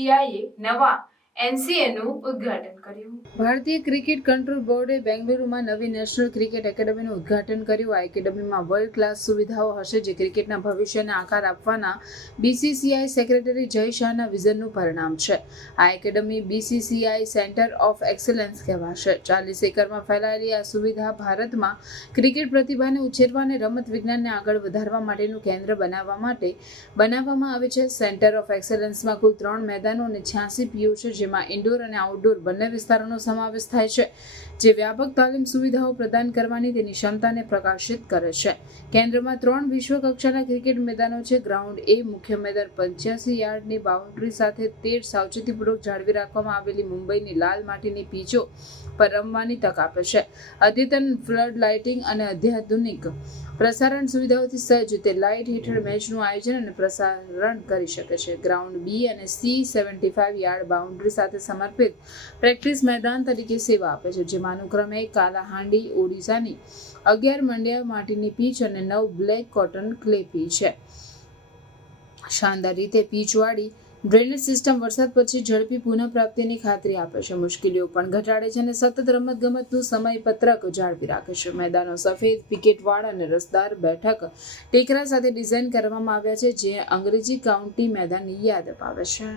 બીસીસીઆઈએ નવા આકાર આપવાના બીસીસીઆઈ સેક્રેટરી જય શાહના વિઝનનું પરિણામ છે. આ academy BCCI centre of excellence કહેવાશે. ચાલીસ એકરમાં ફેલાયેલી આ સુવિધા ભારતમાં ક્રિકેટ પ્રતિભાને ઉછેરવા અને રમત વિજ્ઞાનને આગળ વધારવા માટેનું કેન્દ્ર બનાવવા માટે બનાવવામાં આવે છે. સેન્ટર ઓફ એક્સલન્સમાં કુલ ત્રણ મેદાનો અને છ્યાસી પીઓ છે જેમાં ઇન્ડોર અને આઉટડોર બંને વિસ્તારોનો સમાવેશ થાય છે, જે વ્યાપક તાલીમ સુવિધાઓ પ્રદાન કરવાની તેની ક્ષમતાને પ્રકાશિત કરે છે. કેન્દ્રમાં ત્રણ વિશ્વ કક્ષાના ક્રિકેટ મેદાનો છે. ગ્રાઉન્ડ એ મુખ્ય મેદાન પંચ્યાસી યાર્ડની બાઉન્ડ્રી સાથે તેર સાવચેતીપૂર્વક જાળવી રાખવામાં આવેલી મુંબઈની લાલ માટીની પીચો પર રમવાની તક આપે છે. અદ્યતન ફ્લડ લાઇટિંગ અને અત્યાધુનિક પ્રસારણ સુવિધાઓથી સજ્જ તે લાઇટ હેઠળ મેચનું આયોજન અને પ્રસારણ કરી શકે છે. ગ્રાઉન્ડ બી અને C seventy five yard boundary સાથે સમર્પિત પ્રેક્ટિસ મેદાન તરીકે સેવા આપે છે, જેમાં અનુક્રમે કાલાહાંડી, ઓડિશાની અગિયાર મંડિયા માટીની પીચ અને નવ બ્લેક કોટન ક્લે પીચ છે. શાનદાર રીતે પીચવાળી ડ્રેનેજ સિસ્ટમ વરસાદ પછી ઝડપી પુનઃપ્રાપ્તિની ખાતરી આપે છે. મુશ્કેલીઓ પણ ઘટાડે છે અને સતત રમતગમતનું સમયપત્રક જાળવી રાખે છે. મેદાનો સફેદ પિકેટવાળ અને રસદાર બેઠક ટેકરા સાથે ડિઝાઇન કરવામાં આવ્યા છે, જે અંગ્રેજી કાઉન્ટી મેદાનની યાદ અપાવે છે.